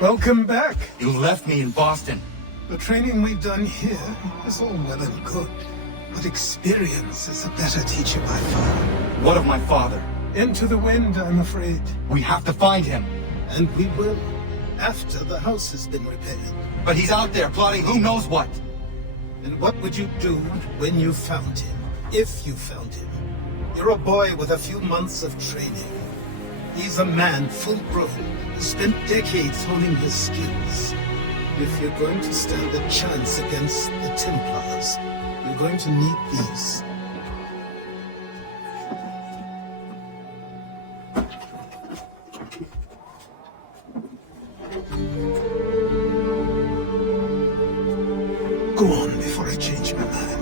Welcome back. You left me in Boston. The training we've done here is all well and good, but experience is a better teacher by far. What of my father? Into the wind, I'm afraid. We have to find him. And we will, after the house has been repaired. But he's out there plotting who knows what. And what would you do when you found him? If you found him? You're a boy with a few months of training. He's a man full grown, who spent decades honing his skills. If you're going to stand a chance against the Templars, you're going to need these. Go on before I change my mind.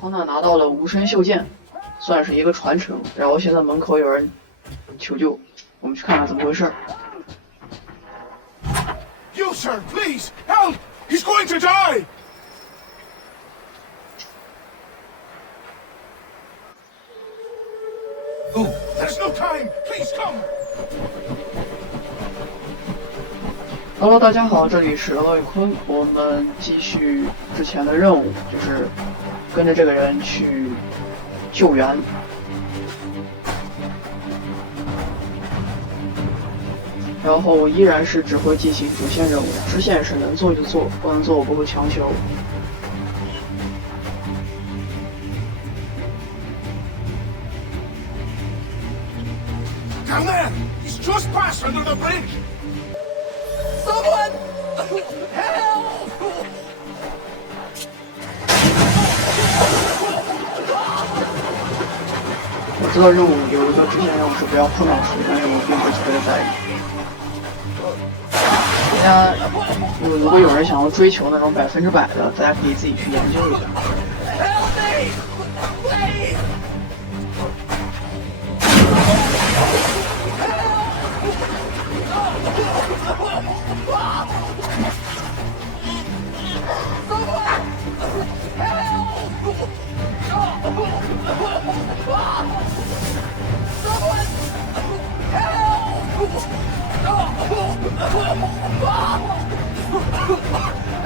康纳拿到了无声袖剑，算是一个传承。然后现在门口有人求救，我们去看看怎么回事。You sir, please help! He's going to die! Who? There's no time. Please come. Hello， 大家好，这里是乐宇坤，我们继续之前的任务，就是跟着这个人去救援。然后依然是只会进行主线任务，支线是能做就做，不能做我不会强求。Down there! He's just passed under the bridge! Someone! Help! 我知道任务有一个支线任务是不要碰到树，但是我并不是特别在意。大家如果有人想要追求那种100%的，大家可以自己去研究一下。Help me! Please!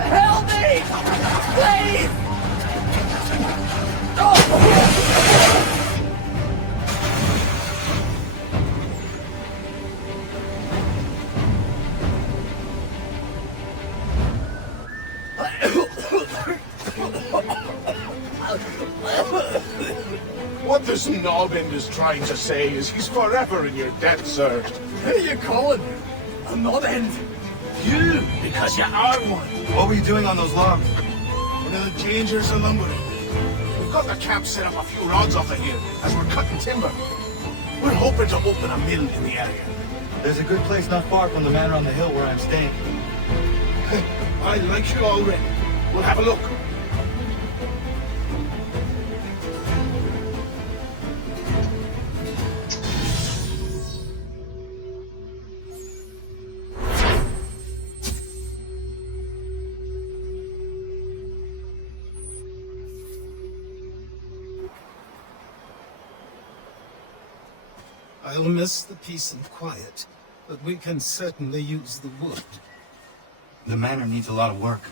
Help me! Please! What this knobbin is trying to say is he's forever in your debt, sir. Who are you calling? I'm not in. You, because you are one. What were you doing on those logs? One of the dangers of lumbering. We've got the camp set up a few rods off of here as we're cutting timber. We're hoping to open a mill in the area. There's a good place not far from the manor on the hill where I'm staying. I like you already. We'll have a look. I'll miss the peace and quiet, but we can certainly use the wood. The manor needs a lot of work.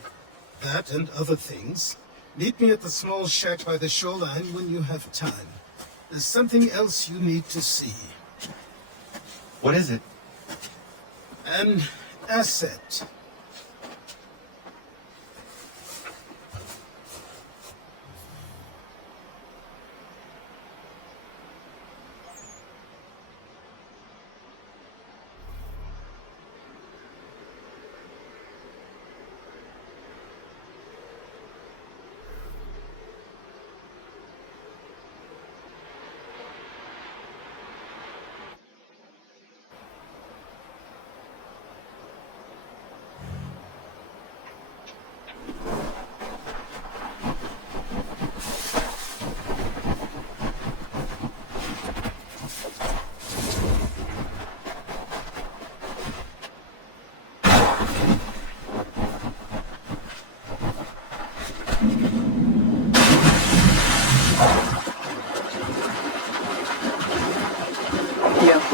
That and other things. Meet me at the small shack by the shoreline when you have time. There's something else you need to see. What is it? An asset.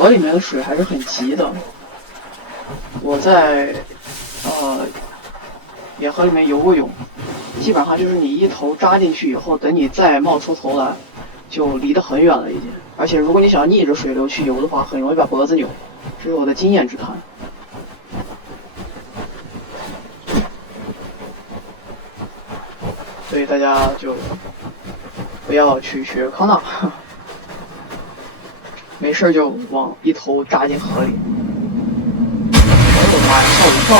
河里面的水还是很急的。我在野河里面游过泳，基本上就是你一头扎进去以后，等你再冒出头来，就离得很远了已经。而且如果你想逆着水流去游的话，很容易把脖子扭。这是我的经验之谈。所以大家就不要去学康纳，没事就往一头扎进河里。我的妈呀，吓我一跳！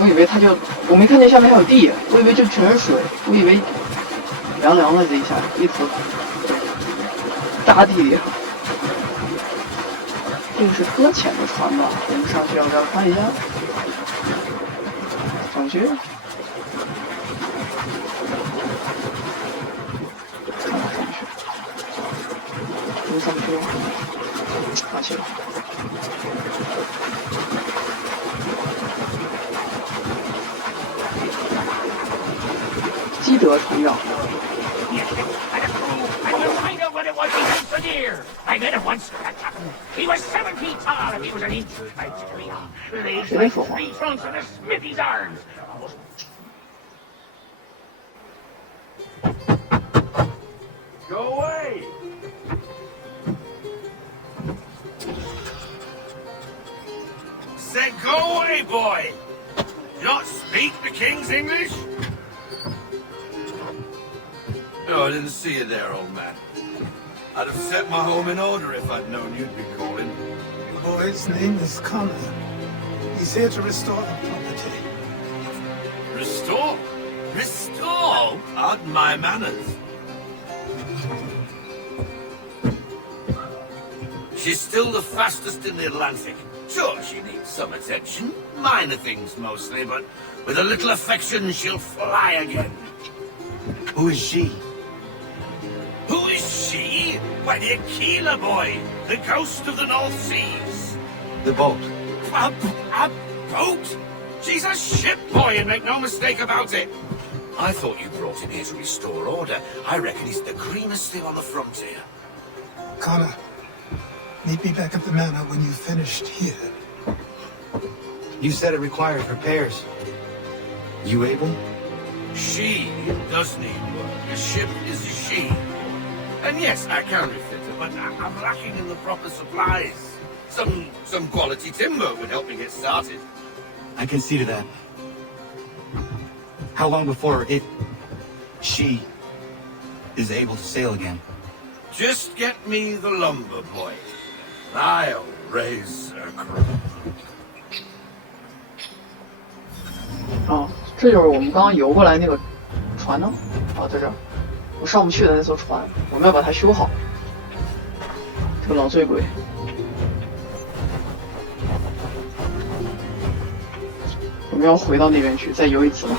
我以为我没看见下面还有地，我以为就全是水，我以为凉凉的这一下，一头扎地里。这个是搁浅的船吧？我们上去要不要看一下？上去。上去了，放弃了。积德成长。I met him once, that captain. He was 7 feet tall and he was an inch by 3 legs like 3 trunks in a smithy's arms. Go away! Said go away, boy! You not speak the king's English? No, I didn't see you there, old man. I'd have set my home in order if I'd known you'd be calling. The boy's name is Connor. He's here to restore the property. Restore? Restore? Pardon my manners. She's still the fastest in the Atlantic. Sure, she needs some attention. Minor things mostly, but with a little affection, she'll fly again. Who is she? Who is she? Why, the Aquila boy, the ghost of the North Seas. The boat. A boat? She's a ship boy, and make no mistake about it. I thought you brought him here to restore order. I reckon he's the greenest thing on the frontier. Connor, meet me back at the manor when you've finished here. You said it requires repairs. You able? She does need work. A ship is a she. And yes, I can refit her, but I'm lacking in the proper supplies. Some quality timber would help me get started. I can see to that. How long before she is able to sail again? Just get me the lumber, boy. I'll raise a crew. 哦，这就是我们刚刚游过来那个船呢。哦，在这儿，我上不去的那艘船，我们要把它修好。这个老醉鬼，我们要回到那边去，再游一次吧。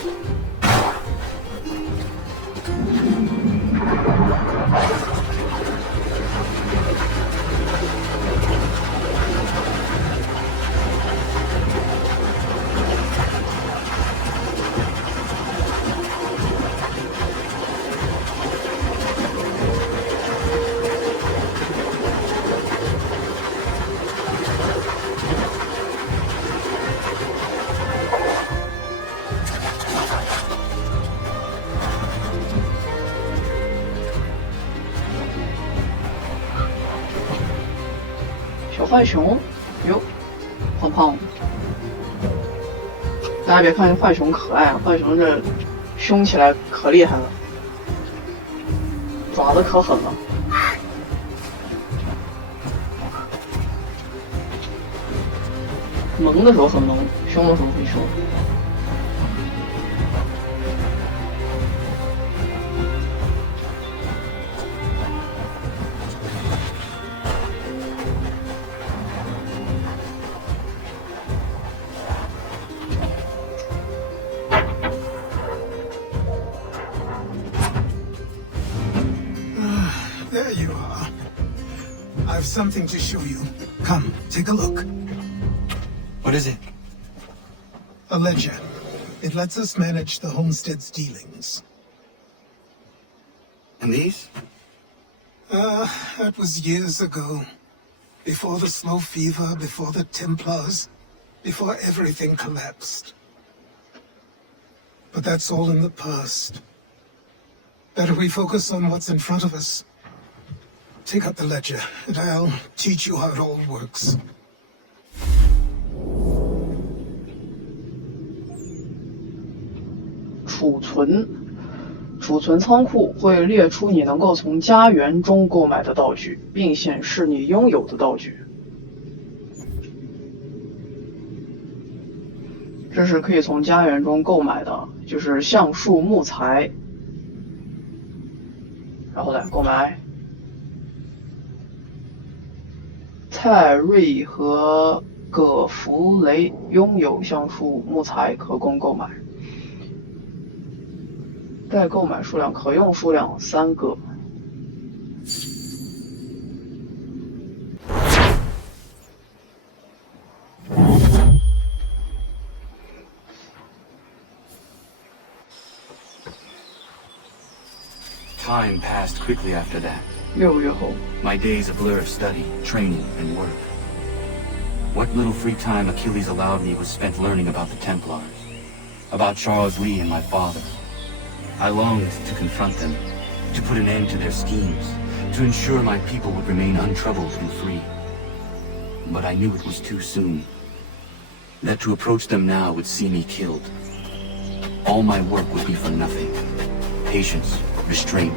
小浣熊，哟，胖胖的。大家别看浣熊可爱，浣熊这凶起来可厉害了，爪子可狠了。萌的时候很萌，凶的时候很凶。There you are. I've something to show you. Come, take a look. What is it? A ledger. It lets us manage the homestead's dealings. And these? That was years ago. Before the snow fever, before the Templars, before everything collapsed. But that's all in the past. Better we focus on what's in front of us. Take up the ledger, and I'll teach you how it all works. 储存仓库会列出你能够从家园中购买的道具，并显示你拥有的道具。这是可以从家园中购买的，就是橡树、木材。然后来购买。泰瑞和葛弗雷拥有橡树、木材，可供购买。待购买数量可用数量3个。Time passed quickly after that. 6月后 My days a blur of study, training, and work. What little free time Achilles allowed me was spent learning about the Templars, about Charles Lee and my father. I longed to confront them, to put an end to their schemes, to ensure my people would remain untroubled and free. But I knew it was too soon, that to approach them now would see me killed. All my work would be for nothing. Patience, restraint.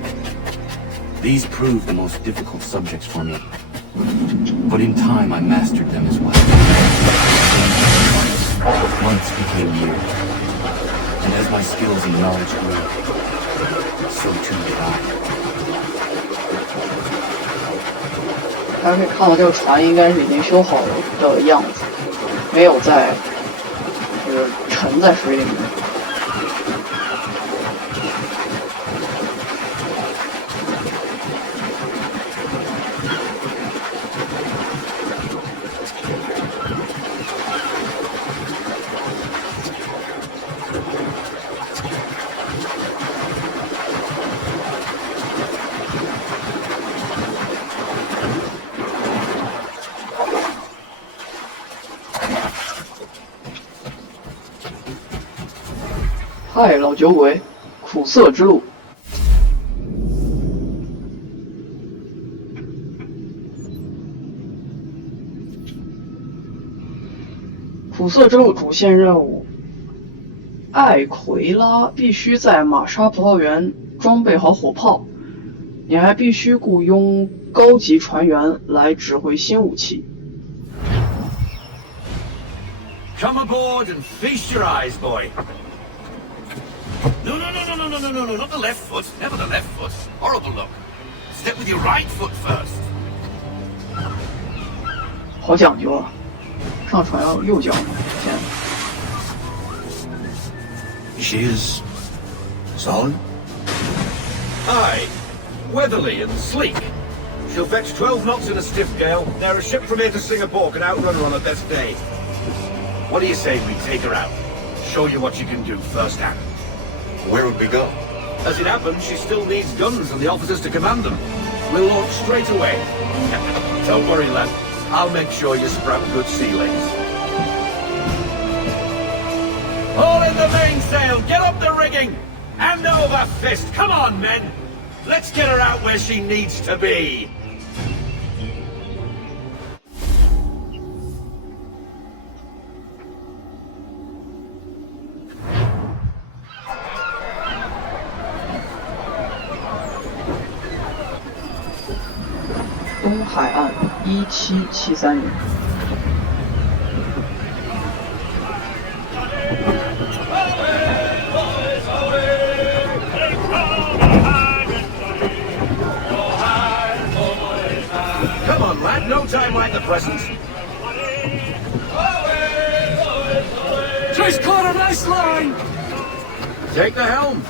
These proved the most difficult subjects for me. But in time I mastered them as well. Months became years. And as my skills and knowledge grew, so too did I. 大家可以看到这个船应该是已经修好的样子，没有在就是沉在水里面。嗨，老酒鬼，苦涩之路。苦涩之路主线任务：艾奎拉必须在玛莎葡萄园装备好火炮，你还必须雇佣高级船员来指挥新武器。Come aboard and feast your eyes, boy. No, not the left foot. Never the left foot. Horrible look. Step with your right foot first. 好讲究啊！上船要右脚，天。She is solid? Aye. Weatherly and sleek. She'll fetch 12 knots in a stiff gale. They're a ship from here to Singapore can outrun her on her best day. What do you say we take her out? Show you what she can do firsthand. Where would we go? As it happens, she still needs guns and the officers to command them. We'll launch straight away. Don't worry, lad. I'll make sure you sprout good sea legs. All in the mainsail! Get up the rigging! Hand over fist! Come on, men! Let's get her out where she needs to be! 东海岸1773年。Come on, lad, no time like the present. Just caught a nice line! Take the helm.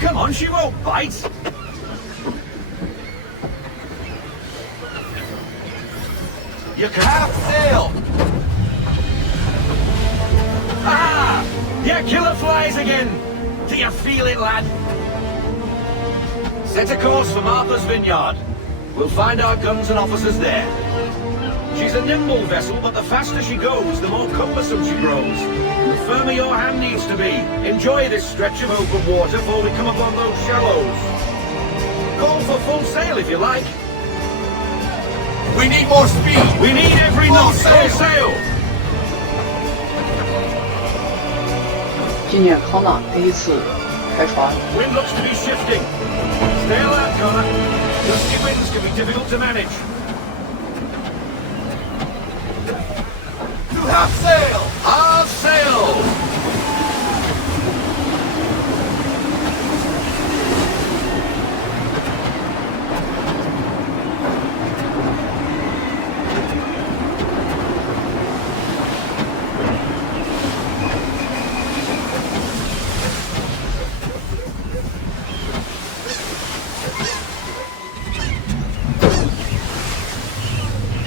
Come on, she won't bite. You can half sail. Ah! You killer flies again. Do you feel it, lad? Set a course for Martha's Vineyard. We'll find our guns and officers there. She's a nimble vessel, but the faster she goes, the more cumbersome she grows. The firmer your hand needs to be. Enjoy this stretch of open water before we come upon those shallows. Call for full sail if you like. We need more speed. We need every knot. Full sail. 纪念康纳第一次开船。 Wind looks to be shifting. Stay alert, Connor. Gusty winds can be difficult to manage. To half sail. Half sail.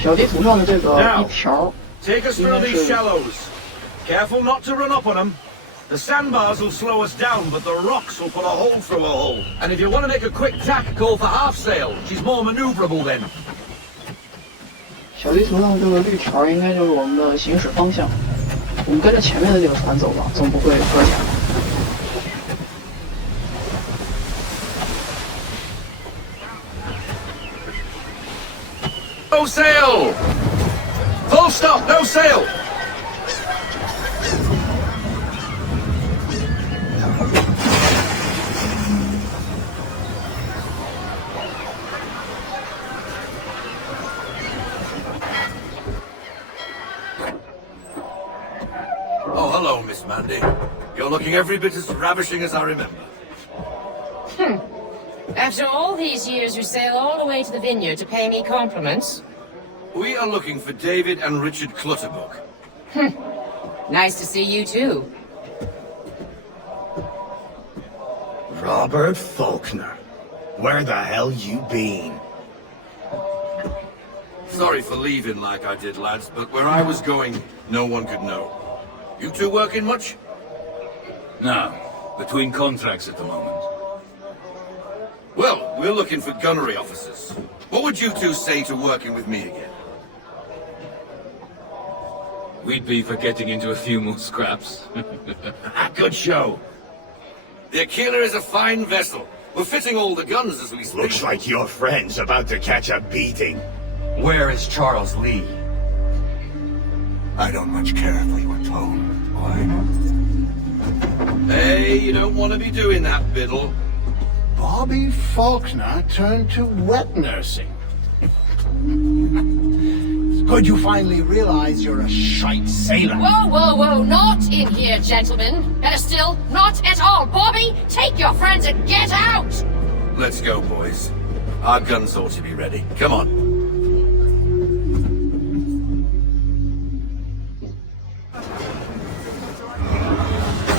小地图上的这个一条， Take us through these shallows. Careful not to run up on them. The sandbars will slow us down, but the rocks will put a hole through a hole. And if you want to make a quick tack, call for half sail. She's more maneuverable then. 小地图上这个绿条应该就是我们的行驶方向。我们跟着前面的这个船走吧，总不会搁浅。 No sail! Full stop, no sail! Oh, hello, Miss Mandy. You're looking every bit as ravishing as I remember. After all these years, you sail all the way to the vineyard to pay me compliments? We are looking for David and Richard Clutterbuck. Nice to see you, too. Robert Faulkner. Where the hell you been? Sorry for leaving like I did, lads, but where I was going, no one could know. You two working much? No, between contracts at the moment. Well, we're looking for gunnery officers. What would you two say to working with me again? We'd be for getting into a few more scraps. Good show. The Aquila is a fine vessel. We're fitting all the guns as we speak. Looks like your friend's about to catch a beating. Where is Charles Lee? I don't much care if we were told, boy. Hey, you don't want to be doing that, Biddle. Bobby Faulkner turned to wet nursing. It's good you finally realize you're a shite sailor. Whoa, whoa, whoa, not in here, gentlemen. Better still, not at all. Bobby, take your friends and get out! Let's go, boys. Our guns ought to be ready. Come on.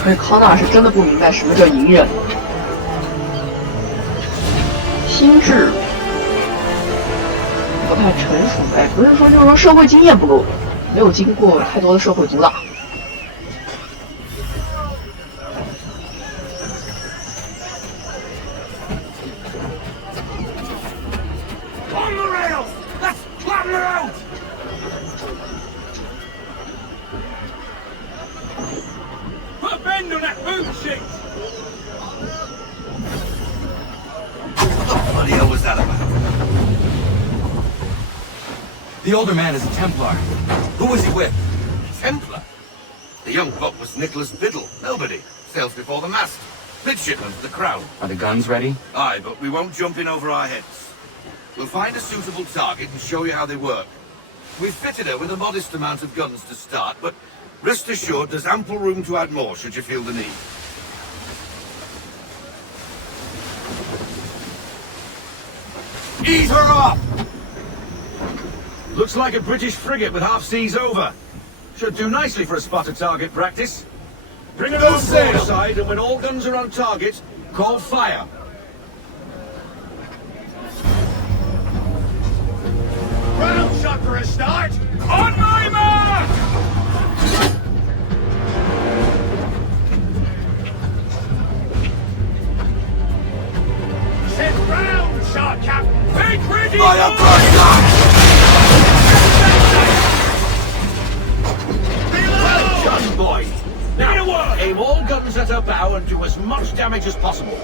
所以康纳是真的不明白什么叫隐忍。心智不太成熟，哎，不是说就是说社会经验不够，没有经过太多的社会毒打。On the rails! Let's flatten her out! Put a bend on that boom sheet! What the bloody hell was that about? The older man is a Templar. Who was he with? Templar? The young buck was Nicholas Biddle. Nobody. Sails before the mast. Midshipman for the crown. Are the guns ready? Aye, but we won't jump in over our heads. We'll find a suitable target and show you how they work. We've fitted her with a modest amount of guns to start, but rest assured there's ample room to add more should you feel the need. Ease her up! Looks like a British frigate with half seas over. Should do nicely for a spotter target practice. Bring her on broadside, and when all guns are on target, call fire. Round shot for a start. On my mark! Set ground. Aim all guns at her bow and do as much damage as possible.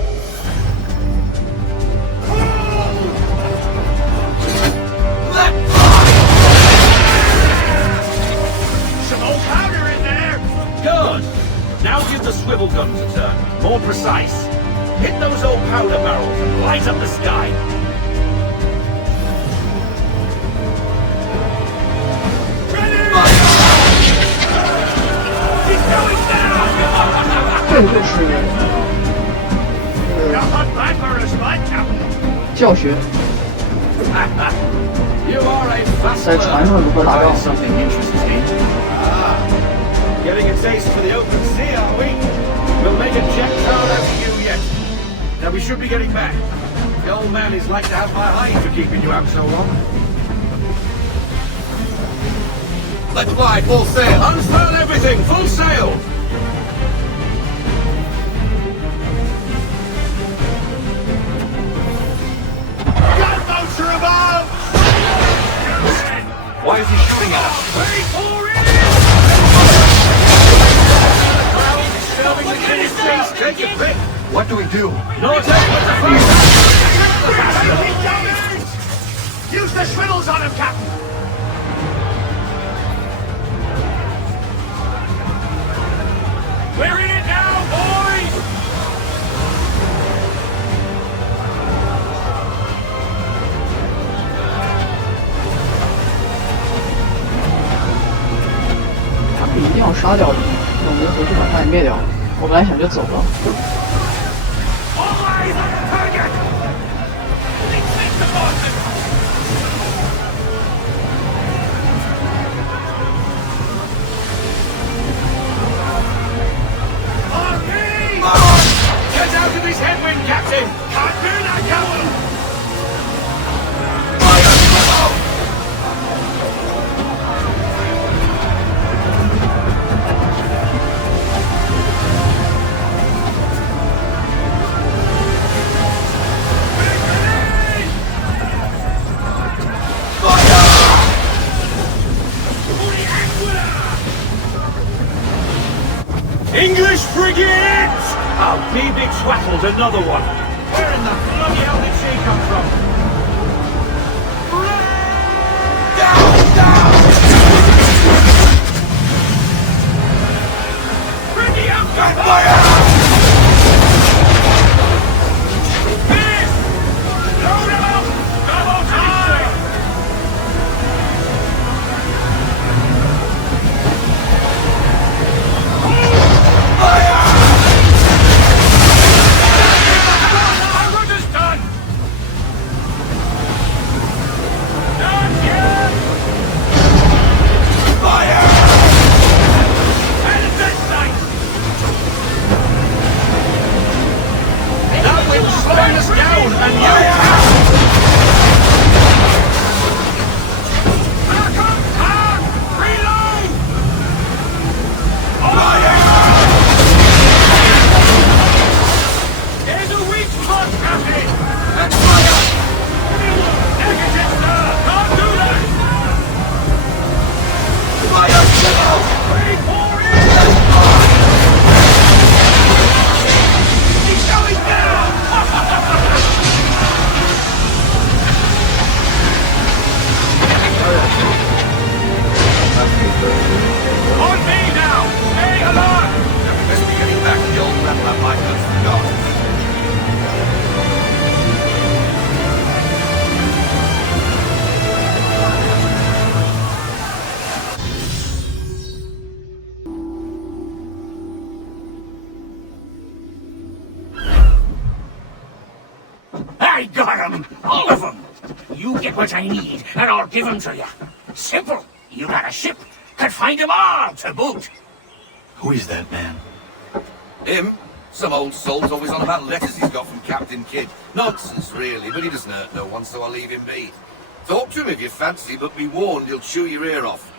Some old powder in there! Good! Now give the swivel guns a turn. More precise. Hit those old powder barrels and light up the sky. He's going down! 这个就是教学， You are a fast 在船上如何打仗。 Something interesting. Getting a taste for the open sea, are we? We'll make a jet town out of you yet. Now we should be getting back. The old man is like to have my hide for keeping you out so long. Let's fly full sail. Unfurl everything, full sail! Gunboats are above! Why is he shooting at us? Wait for it! Take your pick! What do we do? No attack! Use the swivels on him, Captain! We're in it now, boys!他们一定要杀掉你，我们回去把他给灭掉。我本来想就走了。 Get out of his headwind, Captain! Can't do that, Captain! English frigate! I'll be big swattled, another one. Where in the bloody hell did she come from? Down, down! Pretty up, fire! Finish! Load him up! Double time! Fire! Slowing us down, and you reload! Fire! There's a weak spot, Captain! That's fire! Negative, sir! Can't do that! Fire! Wait for it! He's going down! On me now! Stay alert! Best be getting back to the old man that might have forgotten. I got 'em! All of 'em! You get what I need, and I'll give 'em to you. Simple. You got a ship, can find 'em all to boot. Who is that man? Him? Some old soul's always on about letters he's got from Captain Kidd. Nonsense, really, but he doesn't hurt no one, so I'll leave him be. Talk to him if you fancy, but be warned he'll chew your ear off.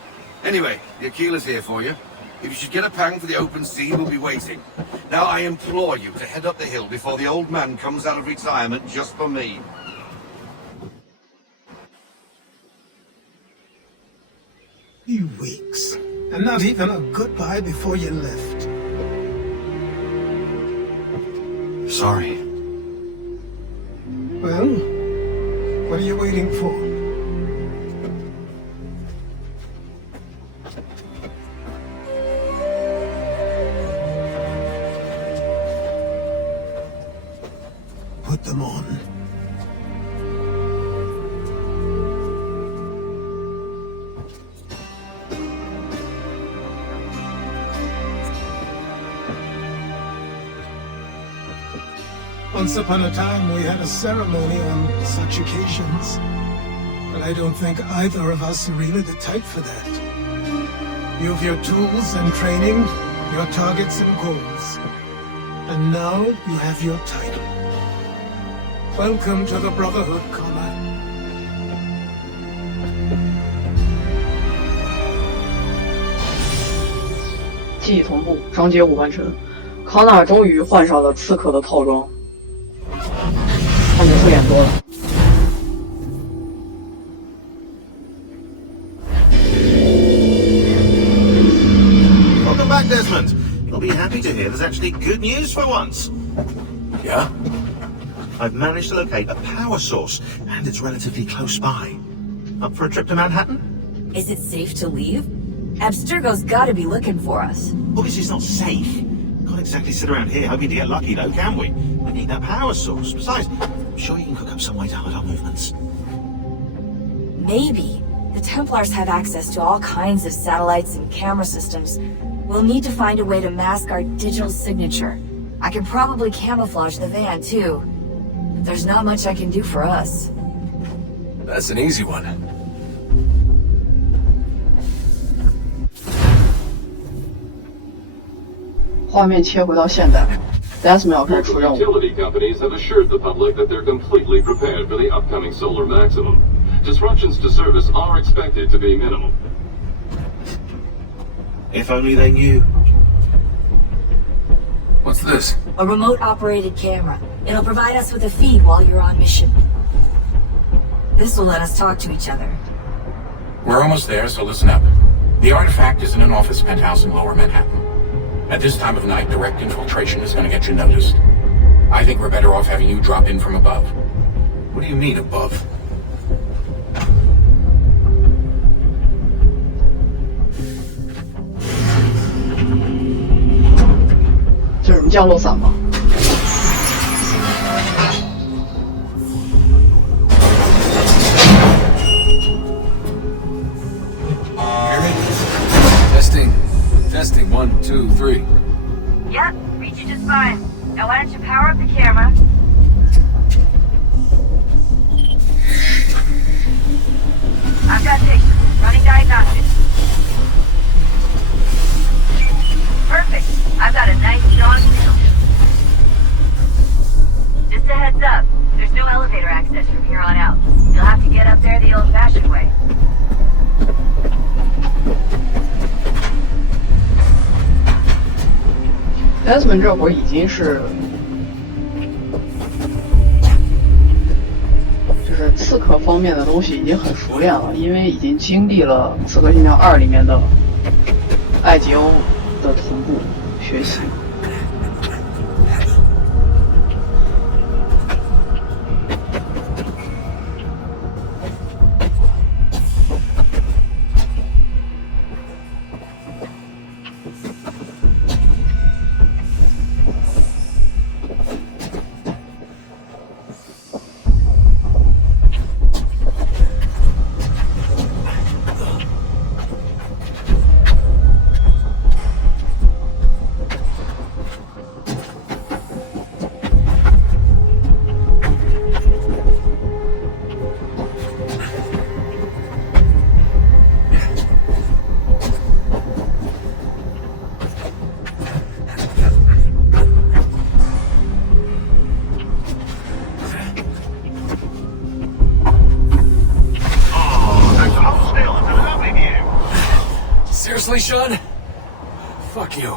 Anyway, the Aquila's here for you. If you should get a pang for the open sea, we'll be waiting. Now I implore you to head up the hill before the old man comes out of retirement just for me. You weeks. And not even a goodbye before you left. Sorry. Well, what are you waiting for? Put them on. Once upon a time, we had a ceremony on such occasions. But I don't think either of us are really the type for that. You have your tools and training, your targets and goals. And now you have your title. Welcome to the Brotherhood, Connor. 记忆同步，章节5完成。康纳终于换上了刺客的套装，看着顺眼多了。Welcome back, Desmond. You'll be happy to hear there's actually good news for once. Yeah? I've managed to locate a power source, and it's relatively close by. Up for a trip to Manhattan? Is it safe to leave? Abstergo's gotta be looking for us. Obviously it's not safe. Can't exactly sit around here hoping to get lucky though, can we? We need that power source. Besides, I'm sure you can cook up some way to hide our movements. Maybe. The Templars have access to all kinds of satellites and camera systems. We'll need to find a way to mask our digital signature. I can probably camouflage the van too. But there's not much I can do for us. That's an easy one. 画面切回到现代 ，Desmond 要开始出任务。 Utility companies have assured the public that they're completely prepared for the upcoming solar maximum. Disruptions to service are expected to be minimal. If only they knew. What's this? A remote-operated camera. It'll provide us with a feed while you're on mission. This will let us talk to each other. We're almost there, so listen up. The artifact is in an office penthouse in Lower Manhattan. At this time of night, direct infiltration is going to get you noticed. I think we're better off having you drop in from above. What do you mean above? 这是什么降落伞吗？ Testing. Testing. 1, 2, 3. Yep, reach you just fine. Now why don't you power up the camera? I've got pictures. Running diagnostics. Perfect. I've got a nice strong signal. Just a heads up. There's no elevator access from here on out. You'll have to get up there the old-fashioned way. Desmond 这会儿已经是，就是刺客方面的东西已经很熟练了，因为已经经历了《刺客信条2》里面的艾吉欧的同步学习。Seriously, Sean? Fuck you.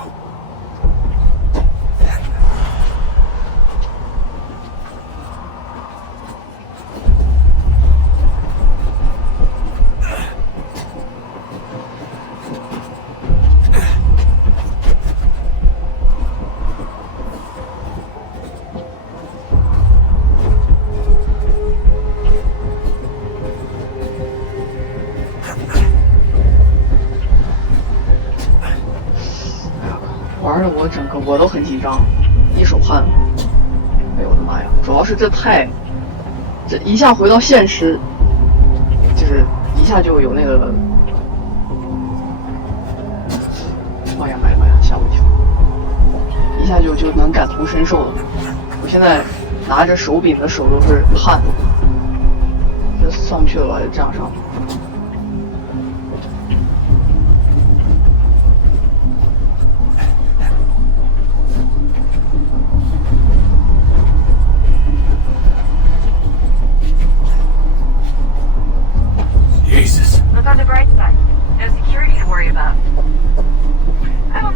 我都很紧张，一手汗。哎呦我的妈呀！主要是这一下回到现实，就是一下就有那个，妈呀，吓我一跳！一下就能感同身受了。我现在拿着手柄的手都是汗，这上不去了吧？就这样上。Look on the bright side. No security to worry about.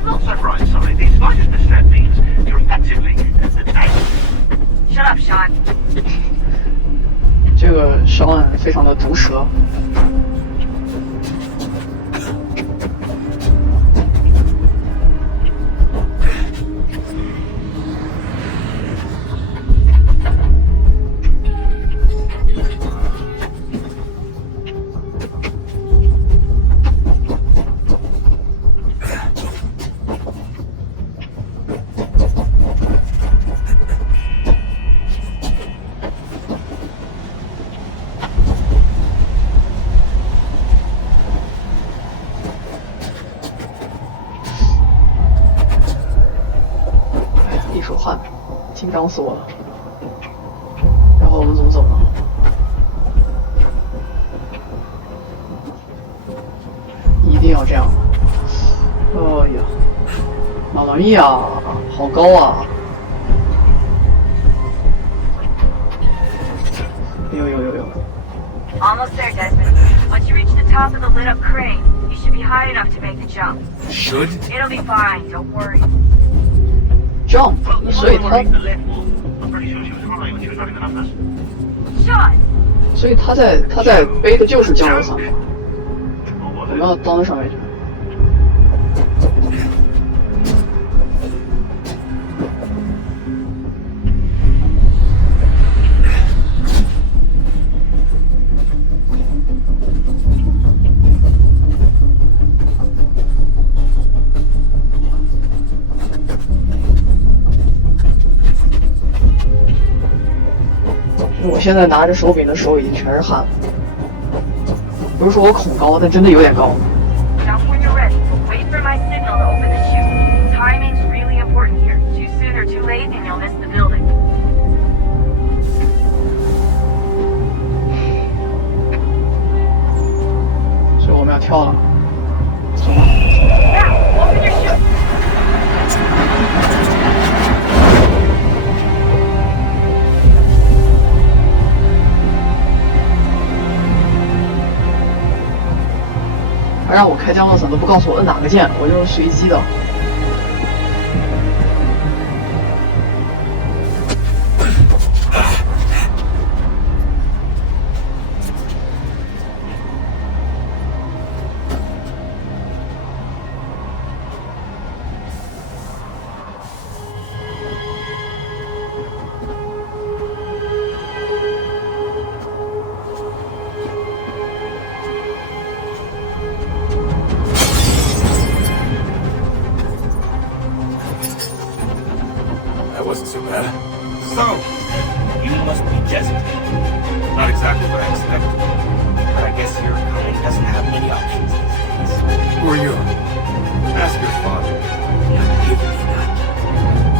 Not so bright side. These latest percent means you're effectively the tank. Shut up, Sean. 这个Sean非常的毒舌。紧张死我了。然后我们怎么走呢？一定要这样。哎呀，妈妈咪呀，好高啊！呦。 Almost there, Desmond. Once you reach the top of the lit-up crane, you should be high enough to make the jump. Should? It'll be fine, don't worry. Jump， 所以他， Sean! 所以他在背的就是降落伞。我们要到那上面去。 我现在拿着手柄的手已经全是汗了。不是说我恐高，但真的有点高。Jump when you're ready. Wait for my signal to open the chute. Timing's really important here. Too soon or too late, and you'll miss the building. 所以我们要跳了。走吧。Now, open your chute. 还让我开降落伞都不告诉我摁哪个键，我就是随机的。So, you must be Jessica. Not exactly what I expected. But I guess your kind doesn't have many options these days. Who are you? Ask your father. Not giving me that.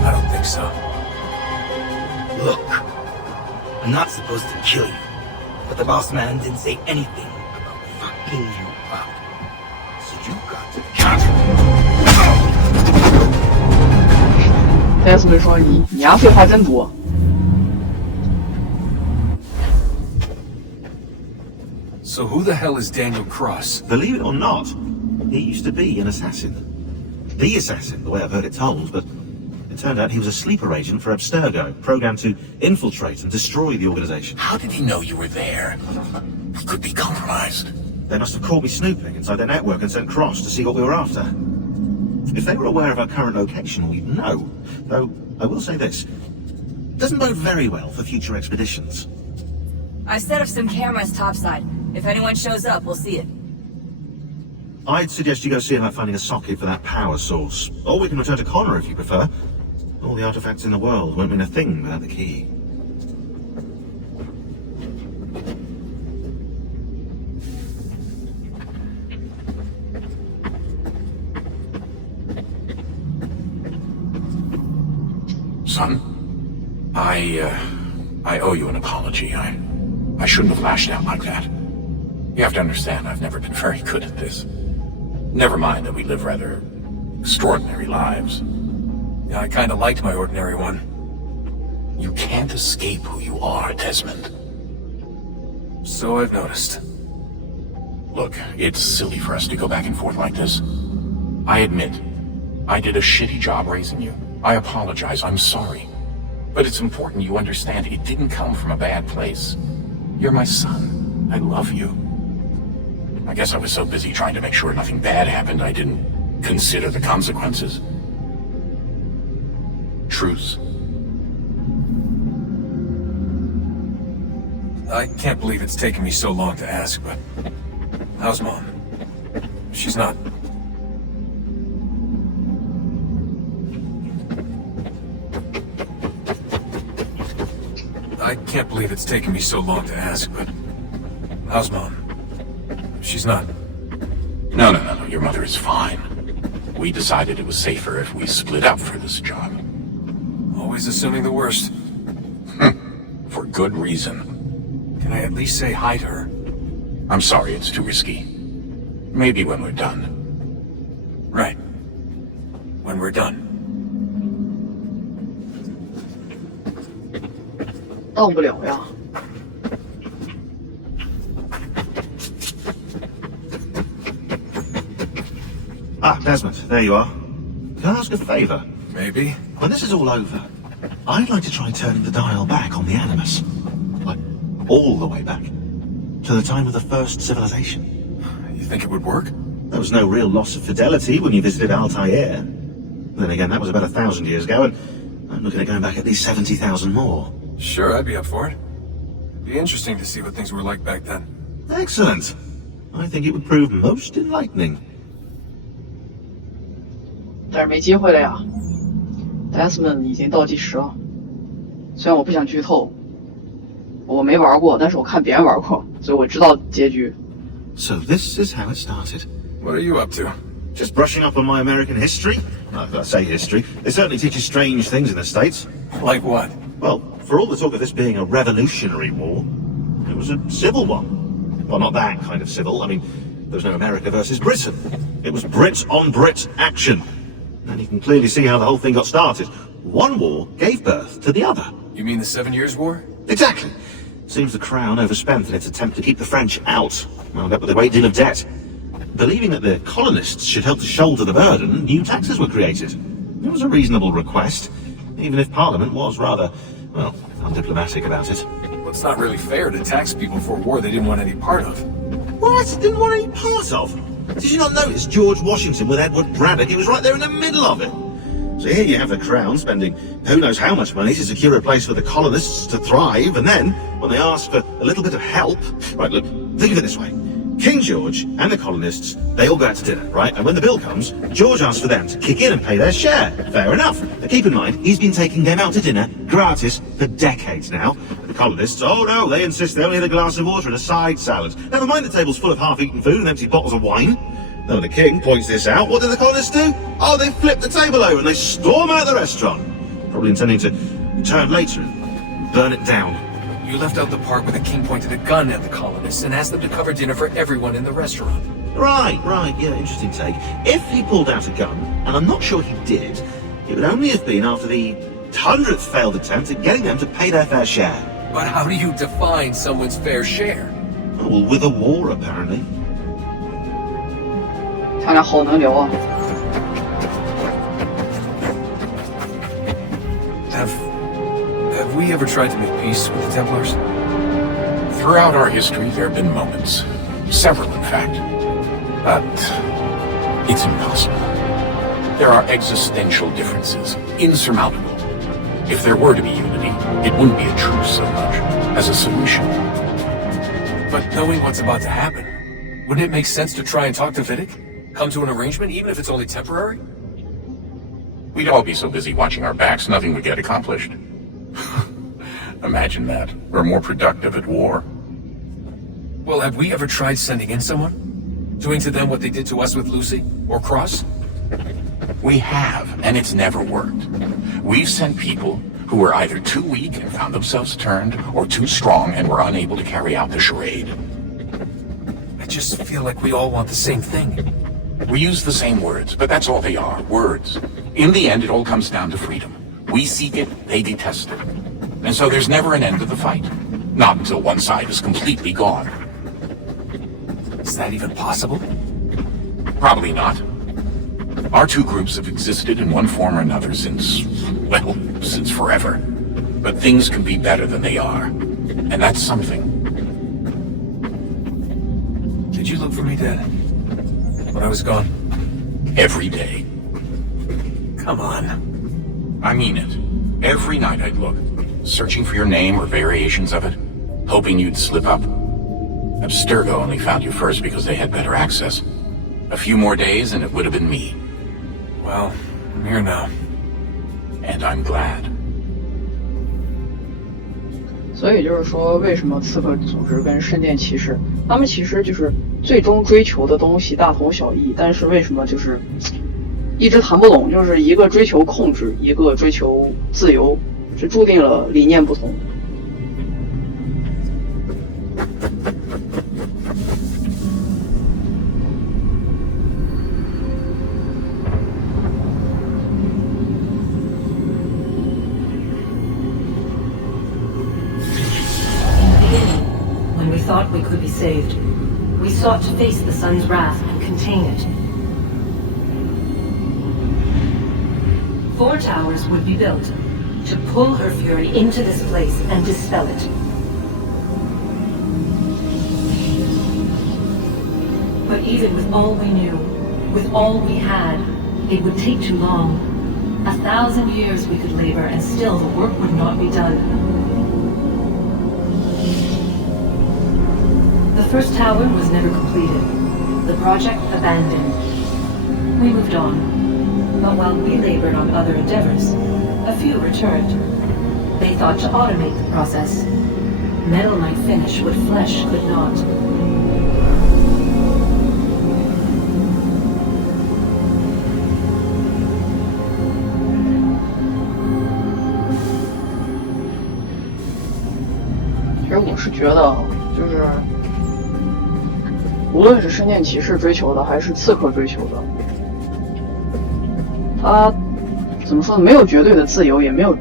I don't think so. Look, I'm not supposed to kill you. But the boss man didn't say anything about fucking you up. So you got to counter. Desmond 说你丫废话真多。 So who the hell is Daniel Cross? Believe it or not, he used to be an assassin. The assassin, the way I've heard it told, but it turned out he was a sleeper agent for Abstergo, programmed to infiltrate and destroy the organization. How did he know you were there? He could be compromised. They must have caught me snooping inside their network and sent Cross to see what we were after. If they were aware of our current location, we'd know. Though, I will say this. Doesn't bode very well for future expeditions. I've set up some cameras topside. If anyone shows up, we'll see it. I'd suggest you go see about finding a socket for that power source. Or we can return to Connor if you prefer. All the artifacts in the world won't mean a thing without the key. Son, I owe you an apology. I shouldn't have lashed out like that. You have to understand, I've never been very good at this. Never mind that we live rather extraordinary lives. Yeah, I kinda liked my ordinary one. You can't escape who you are, Desmond. So I've noticed. Look, it's silly for us to go back and forth like this. I admit, I did a shitty job raising you. I apologize, I'm sorry. But it's important you understand it didn't come from a bad place. You're my son. I love you. I guess I was so busy trying to make sure nothing bad happened, I didn't consider the consequences. Truce. I can't believe it's taken me so long to ask, but... how's Mom? She's not... I can't believe it's taken me so long to ask, but... how's Mom? She's not... No, your mother is fine. We decided it was safer if we split up for this job. Always assuming the worst. For good reason. Can I at least say hi to her? I'm sorry, it's too risky. Maybe when we're done. Right. When we're done. 到不了呀。Ah, Desmond, there you are. Can I ask a favour? Maybe. When this is all over, I'd like to try turning the dial back on the Animus. Like, all the way back. To the time of the first civilization. You think it would work? There was no real loss of fidelity when you visited Altair. Then again, that was about 1,000 years ago, and I'm looking at going back at least 70,000 more. Sure, I'd be up for it. It'd be interesting to see what things were like back then. Excellent. I think it would prove most enlightening. 但是没机会了呀。Desmond 已经倒计时了。虽然我不想剧透，我没玩过，但是我看别人玩过，所以我知道结局。So this is how it started. What are you up to? Just brushing up on my American history. I say history. They certainly teach you strange things in the States. Like what? Well, for all the talk of this being a revolutionary war, it was a civil one. Well, not that kind of civil. I mean, there was no America versus Britain. It was Brit on Brit action. And you can clearly see how the whole thing got started. One war gave birth to the other. You mean the 7 Years' War? Exactly. Seems the Crown overspent in its attempt to keep the French out. Wound up with a great deal of debt. Believing that the colonists should help to shoulder the burden, new taxes were created. It was a reasonable request, even if Parliament was rather, well, undiplomatic about it. Well, it's not really fair to tax people for a war they didn't want any part of. What? Didn't want any part of? Did you not notice George Washington with Edward Braddock? He was right there in the middle of it. So here you have the Crown spending who knows how much money to secure a place for the colonists to thrive, and then, when they ask for a little bit of help... Right, look, think of it this way. King George and the colonists, they all go out to dinner, right? And when the bill comes, George asks for them to kick in and pay their share. Fair enough. But keep in mind, he's been taking them out to dinner, gratis, for decades now. And the colonists, oh no, they insist they only had a glass of water and a side salad. Never mind the table's full of half-eaten food and empty bottles of wine. Then when the king points this out, what do the colonists do? Oh, they flip the table over and they storm out the restaurant. Probably intending to return later and burn it down. You left out the part where the king pointed a gun at the colonists and asked them to cover dinner for everyone in the restaurant. Right, yeah, interesting take. If he pulled out a gun, and I'm not sure he did, it would only have been after the 100th failed attempt at getting them to pay their fair share. But how do you define someone's fair share? Well, with a war, apparently. 他俩好能聊啊。Have we ever tried to make peace with the Templars? Throughout our history, there have been moments. Several, in fact. But it's impossible. There are existential differences, insurmountable. If there were to be unity, it wouldn't be a truce so much as a solution. But knowing what's about to happen, wouldn't it make sense to try and talk to Vidic? Come to an arrangement, even if it's only temporary? We'd all be so busy watching our backs, nothing would get accomplished. Imagine that. We're more productive at war. Well, have we ever tried sending in someone? Doing to them what they did to us with Lucy? Or Cross? We have, and it's never worked. We've sent people who were either too weak and found themselves turned, or too strong and were unable to carry out the charade. I just feel like we all want the same thing. We use the same words, but that's all they are, words. In the end, it all comes down to freedom. We seek it, they detest it. And so there's never an end to the fight. Not until one side is completely gone. Is that even possible? Probably not. Our two groups have existed in one form or another since, well, since forever. But things can be better than they are. And that's something. Did you look for me, Dad? When I was gone? Every day. Come on. I mean it. Every night I'd look, searching for your name or variations of it, hoping you'd slip up. Abstergo only found you first because they had better access. A few more days and it would have been me. Well, I'm here now. And I'm glad. 所以就是说，为什么刺客组织跟圣殿骑士，他们其实就是最终追求的东西大同小异，但是为什么就是一直谈不拢？就是一个追求控制，一个追求自由，这注定了理念不同。Thought we could be saved. We sought to face the sun's wrath and contain it. 4 towers would be built to pull her fury into this place and dispel it. But even with all we knew, with all we had, it would take too long. 1,000 years we could labor and still the work would not be done. The first tower was never completed. The project abandoned. We moved on. But while we labored on other endeavors, a few returned. They thought to automate the process. Metal might finish what flesh could not. I 无论是圣殿骑士追求的，还是刺客追求的，他怎么说呢？没有绝对的自由，也没有，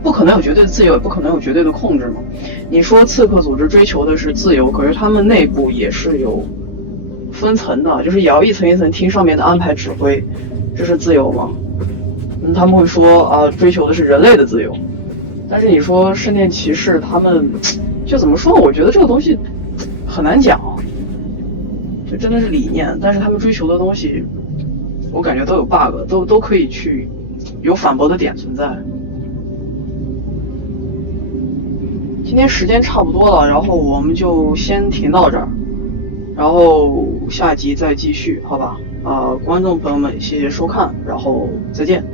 不可能有绝对的自由，也不可能有绝对的控制嘛。你说刺客组织追求的是自由，可是他们内部也是有分层的，就是也要一层一层听上面的安排指挥，这是自由吗？他们会说啊，追求的是人类的自由。但是你说圣殿骑士他们，就怎么说？我觉得这个东西很难讲。这真的是理念，但是他们追求的东西，我感觉都有 bug， 都可以去有反驳的点存在。今天时间差不多了，然后我们就先停到这儿，然后下集再继续，好吧？观众朋友们，谢谢收看，然后再见。